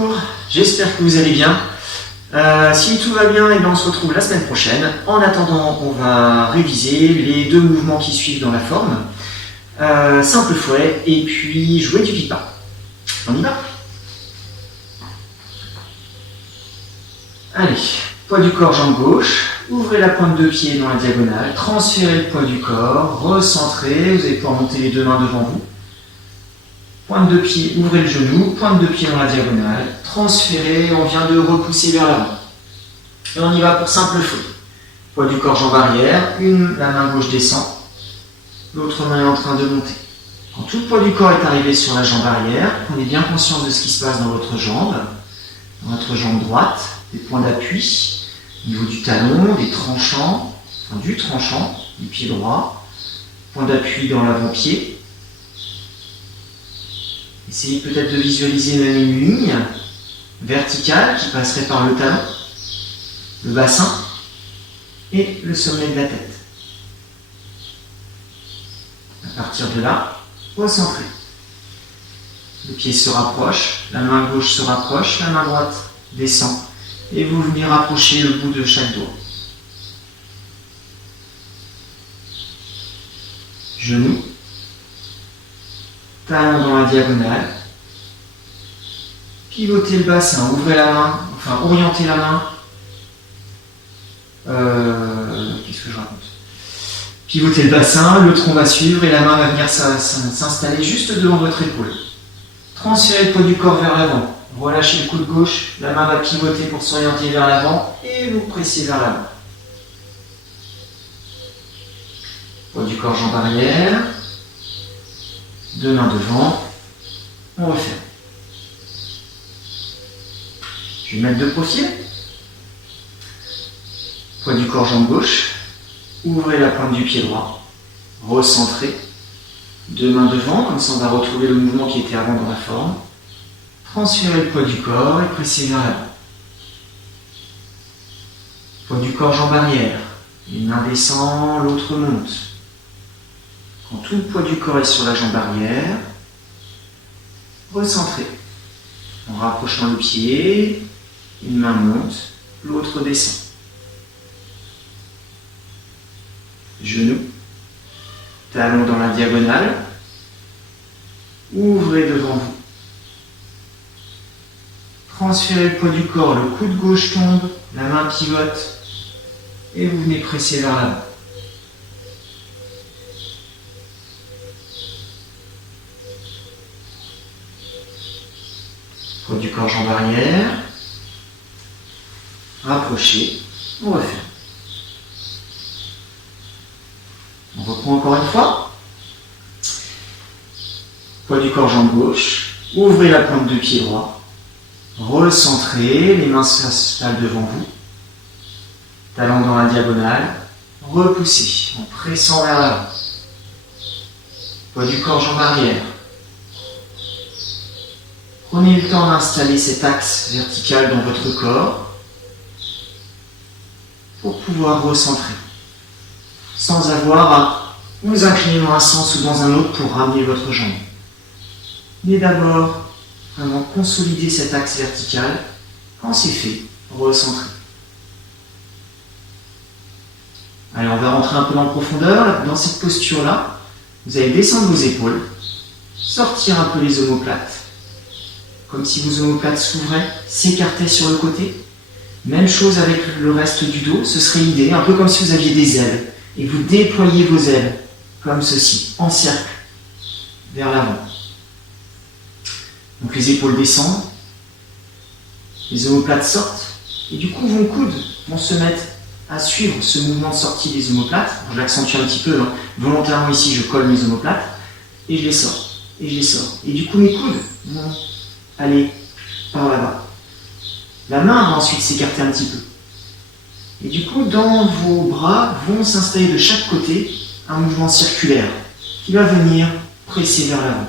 Bonjour, j'espère que vous allez bien. Si tout va bien, on se retrouve la semaine prochaine. En attendant, on va réviser les deux mouvements qui suivent dans la forme. Simple fouet et puis jouer du pied-pas. On y va? Allez, poids du corps, jambe gauche. Ouvrez la pointe de pied dans la diagonale. Transférez le poids du corps. Recentrez. Vous allez pouvoir monter les deux mains devant vous. Pointe de pied, ouvrez le genou, pointe de pied dans la diagonale, transférez, on vient de repousser vers l'avant. Et on y va pour simple fouet. Poids du corps, jambe arrière, la main gauche descend, l'autre main est en train de monter. Quand tout le poids du corps est arrivé sur la jambe arrière, prenez bien conscience de ce qui se passe dans votre jambe droite, des points d'appui, au niveau du talon, des tranchants, du tranchant, du pied droit, point d'appui dans l'avant-pied. Essayez peut-être de visualiser même une ligne verticale qui passerait par le talon, le bassin et le sommet de la tête. À partir de là, recentrez. Le pied se rapproche, la main gauche se rapproche, la main droite descend et vous venez rapprocher le bout de chaque doigt. Genou. Talon dans la diagonale, pivotez le bassin, ouvrez la main, enfin orientez la main, qu'est-ce que je raconte? Pivotez le bassin, le tronc va suivre et la main va venir s'installer juste devant votre épaule. Transférez le poids du corps vers l'avant, relâchez le coude gauche, la main va pivoter pour s'orienter vers l'avant et vous pressez vers l'avant. Poids du corps, jambe arrière. Deux mains devant, on refait. Je vais mettre de profil. Poids du corps, jambe gauche. Ouvrez la pointe du pied droit. Recentrez. Deux mains devant, comme ça on va retrouver le mouvement qui était avant dans la forme. Transférez le poids du corps et pressez vers l'avant. Poids du corps, jambe arrière. Une main descend, l'autre monte. Quand tout le poids du corps est sur la jambe arrière, recentrez. En rapprochant le pied, une main monte, l'autre descend. Genou, talon dans la diagonale, ouvrez devant vous. Transférez le poids du corps, le coude gauche tombe, la main pivote et vous venez presser vers l'avant. Poids du corps, jambe arrière, rapprochez, on refait. On reprend encore une fois. Poids du corps, jambe gauche, ouvrez la pointe de pied droit, recentrez, les mains s'installent devant vous, talon dans la diagonale, repoussez en pressant vers l'avant. Poids du corps, jambe arrière. Prenez le temps d'installer cet axe vertical dans votre corps pour pouvoir recentrer, sans avoir à vous incliner dans un sens ou dans un autre pour ramener votre jambe. Mais d'abord, vraiment consolider cet axe vertical. Quand c'est fait, recentrer. Allez, on va rentrer un peu en profondeur. Dans cette posture-là, vous allez descendre vos épaules, sortir un peu les omoplates, comme si vos omoplates s'ouvraient, s'écartaient sur le côté. Même chose avec le reste du dos, ce serait l'idée, un peu comme si vous aviez des ailes, et vous déployez vos ailes, comme ceci, en cercle, vers l'avant. Donc les épaules descendent, les omoplates sortent, et du coup vos coudes vont se mettre à suivre ce mouvement de sortie des omoplates. Je l'accentue un petit peu, volontairement ici je colle mes omoplates, et je les sors, et je les sors. Et du coup mes coudes vont aller par là-bas. La main va ensuite s'écarter un petit peu. Et du coup, dans vos bras vont s'installer de chaque côté un mouvement circulaire qui va venir presser vers l'avant.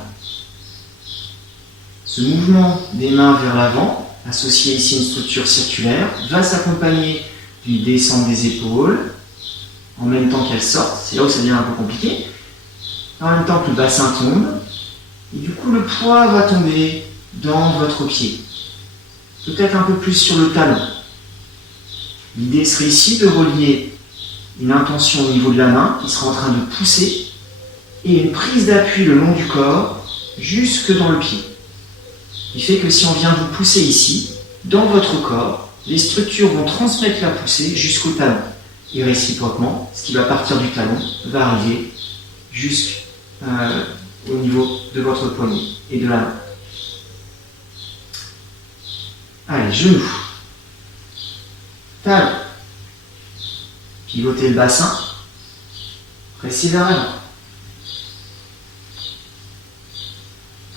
Ce mouvement des mains vers l'avant, associé ici à une structure circulaire, va s'accompagner d'une descente des épaules en même temps qu'elles sortent. C'est là où ça devient un peu compliqué. En même temps que le bassin tombe. Et du coup, le poids va tomber dans votre pied. peut-être un peu plus sur le talon. L'idée serait ici de relier une intention au niveau de la main qui sera en train de pousser et une prise d'appui le long du corps jusque dans le pied. Ce qui fait que si on vient vous pousser ici, dans votre corps, les structures vont transmettre la poussée jusqu'au talon. Et réciproquement, ce qui va partir du talon va arriver jusqu'au niveau de votre poignet et de la main. Allez, genoux. Talon. Pivotez le bassin. Pressez vers l'avant.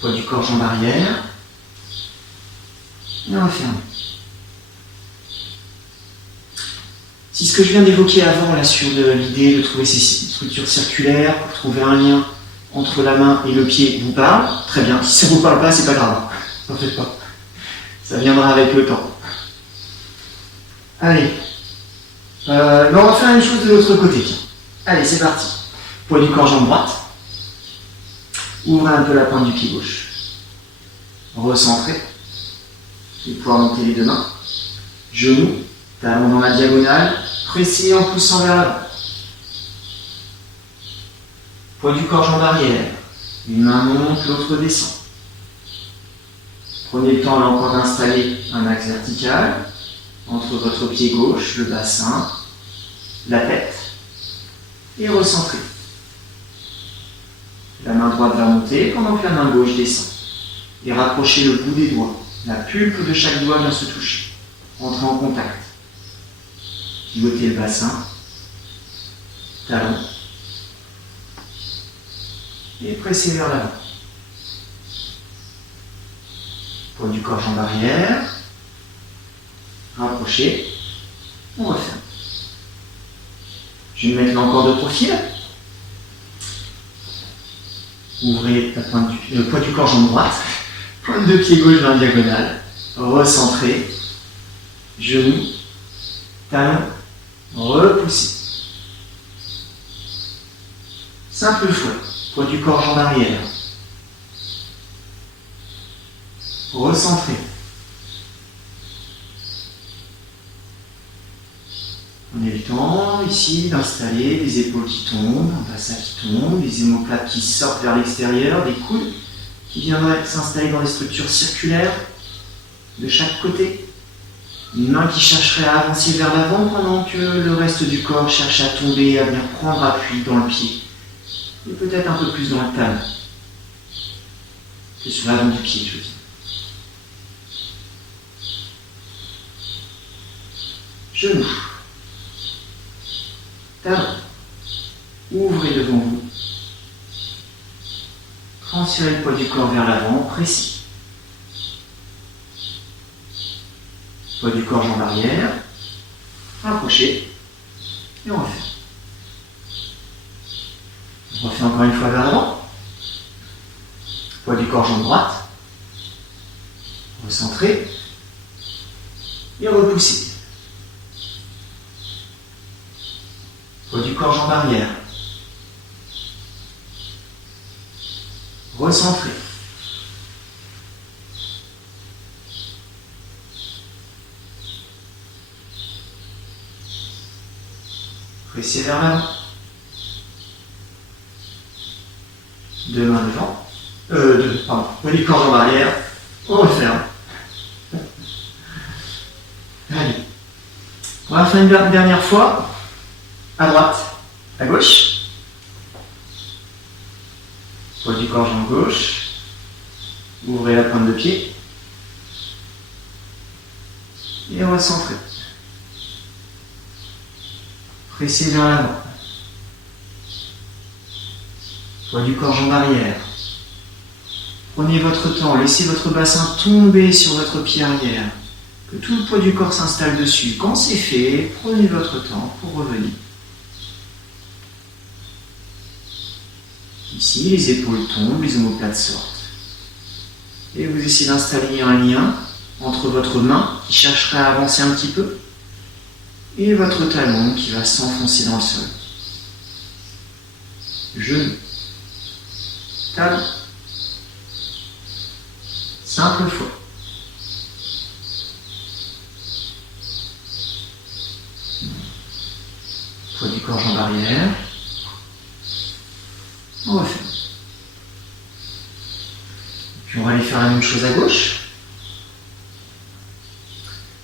Poids du corps, jambe arrière. Et refermez. Si ce que je viens d'évoquer avant, là, sur l'idée de trouver ces structures circulaires, pour trouver un lien entre la main et le pied, vous parle, très bien. Si ça ne vous parle pas, c'est pas grave. N'en faites pas. Ça viendra avec le temps. Allez. On va faire la même chose de l'autre côté. Allez, c'est parti. Poids du corps, jambe droite. Ouvrez un peu la pointe du pied gauche. Recentrez. Et pouvoir monter les deux mains. Genoux, talons dans la diagonale. Pressez en poussant vers l'avant. Poids du corps, jambe arrière. Une main monte, l'autre descend. Prenez le temps là encore d'installer un axe vertical entre votre pied gauche, le bassin, la tête, et recentrez. La main droite va monter pendant que la main gauche descend. Et rapprochez le bout des doigts. La pulpe de chaque doigt vient se toucher. Entrez en contact. Pivotez le bassin, talon, et pressez vers l'avant. Poids du corps, jambe arrière. Rapprochez. On referme. Je vais me mettre là encore de profil. Ouvrez la pointe le poids du corps, jambe droite. Pointe de pied gauche dans la diagonale. Recentrez. Genoux. Talon. Repoussez. Simple fouet. Poids du corps, jambe arrière. Recentrez. Prenez le temps ici d'installer les épaules qui tombent, un bassin qui tombe, les omoplates qui sortent vers l'extérieur, des coudes qui viendraient s'installer dans des structures circulaires de chaque côté. Une main qui chercherait à avancer vers l'avant pendant que le reste du corps cherche à tomber, à venir prendre appui dans le pied. Et peut-être un peu plus dans le talon. C'est sur l'avant du pied, je veux dire. Genoux. Talon. Ouvrez devant vous. Transférez le poids du corps vers l'avant, précis. Poids du corps, jambe arrière. Rapprochez. Et on refait. On refait encore une fois vers l'avant. Poids du corps, jambe droite. Recentrez. Et repoussez. Poids du corps, jambe arrière. Recentrez. Pressez vers l'avant. Deux mains devant. Poids du corps, jambe arrière. On referme. Allez. On va faire une dernière fois. À droite, à gauche. Poids du corps, jambe gauche. Ouvrez la pointe de pied. Et recentrez. Pressez vers l'avant. Poids du corps, jambe arrière. Prenez votre temps, laissez votre bassin tomber sur votre pied arrière. Que tout le poids du corps s'installe dessus. Quand c'est fait, prenez votre temps pour revenir. Ici, les épaules tombent, les omoplates sortent. Et vous essayez d'installer un lien entre votre main qui chercherait à avancer un petit peu et votre talon qui va s'enfoncer dans le sol. Genou. Talon. Simple fois. corps, jambes arrière. On referme. Puis on va aller faire la même chose à gauche.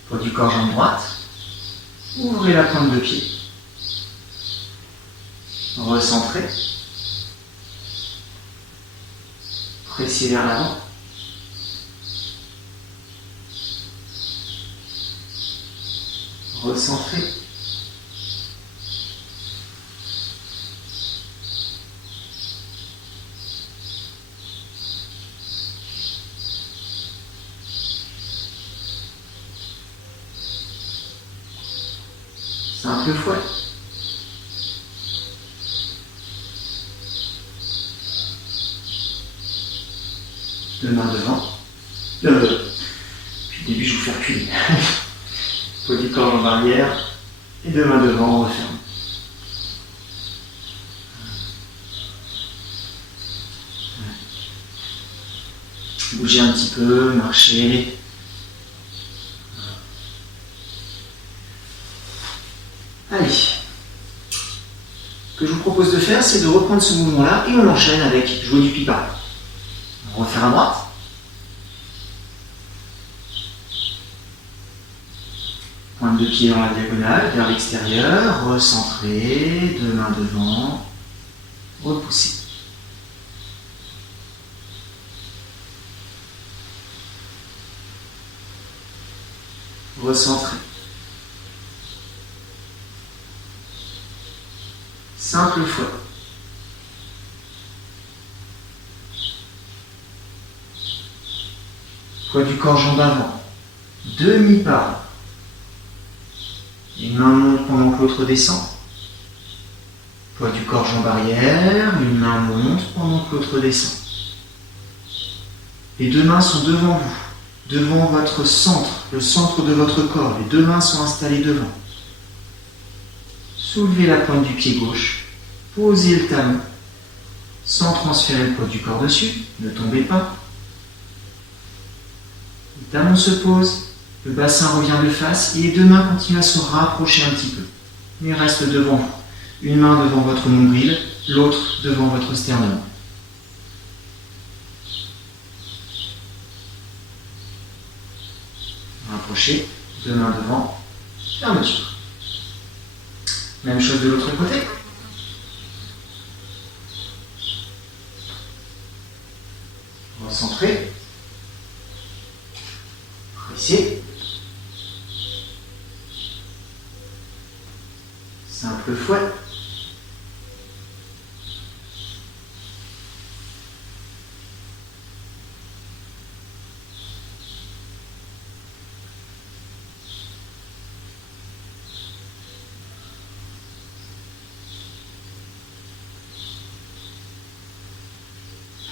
Poids du corps, jambe droite. Ouvrez la pointe de pied. Recentrez. Pressez vers l'avant. Recentrez. Simple fouet. Deux mains devant. Puis le début, je vous fais reculer. Poids du corps en arrière. Et deux mains devant, on referme. Bougez un petit peu, marchez. Allez. Ce que je vous propose de faire, c'est de reprendre ce mouvement-là et on enchaîne avec jouer du pipa. On va refaire à droite. Pointe de pied dans la diagonale, vers l'extérieur, recentrez, deux mains devant, repoussez. Recentrez. Simple fouet. Poids du corps, jambes avant. Demi-pas. Une main monte pendant que l'autre descend. Poids du corps, jambes arrière. Une main monte pendant que l'autre descend. Les deux mains sont devant vous, devant votre centre, le centre de votre corps. Les deux mains sont installées devant. Soulevez la pointe du pied gauche. Posez le talon sans transférer le poids du corps dessus. Ne tombez pas. Le talon se pose. Le bassin revient de face et les deux mains continuent à se rapprocher un petit peu. Mais restent devant vous. Une main devant votre nombril, l'autre devant votre sternum. Rapprochez, deux mains devant, fermeture. Même chose de l'autre côté. Recentrez. Pressez. Simple fouet.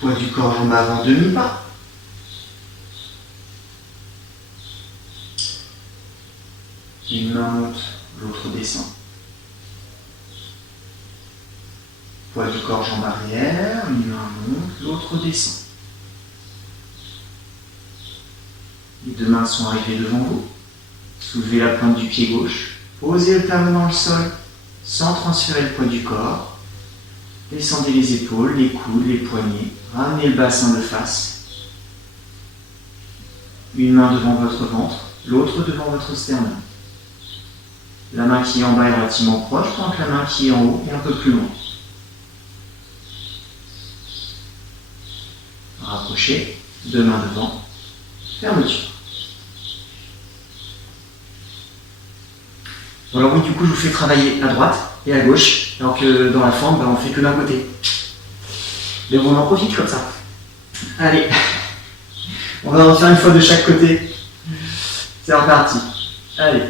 Poids du corps, jambes avant, demi-pas. Une main monte, l'autre descend. Poids du corps, jambes arrière, une main monte, l'autre descend. Les deux mains sont arrivées devant vous. Soulevez la pointe du pied gauche. Posez le talon dans le sol sans transférer le poids du corps. Descendez les épaules, les coudes, les poignets. Ramenez le bassin de face. Une main devant votre ventre, l'autre devant votre sternum. La main qui est en bas est relativement proche, pendant que la main qui est en haut est un peu plus loin. Rapprochez, deux mains devant, fermeture. Bon, alors oui, du coup, je vous fais travailler à droite et à gauche, alors que dans la forme, on ne fait que d'un côté. Mais on en profite comme ça. Allez, on va en faire une fois de chaque côté. C'est reparti. Allez.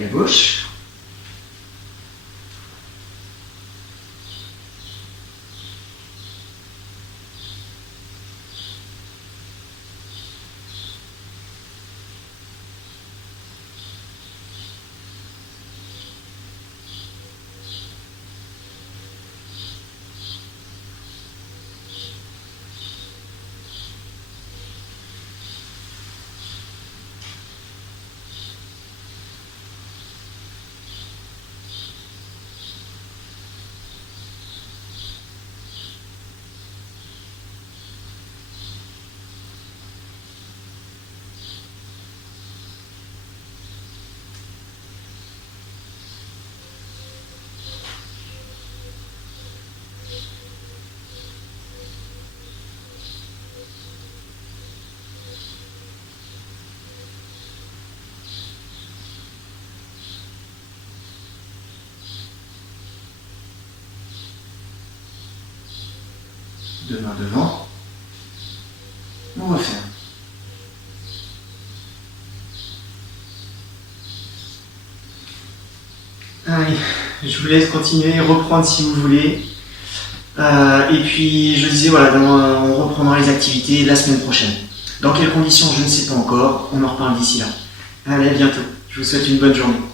Et à gauche. Deux mains devant. On refait. Allez, je vous laisse continuer, reprendre si vous voulez. Et puis, je disais, voilà, on reprendra les activités la semaine prochaine. Dans quelles conditions, je ne sais pas encore. On en reparle d'ici là. Allez, à bientôt. Je vous souhaite une bonne journée.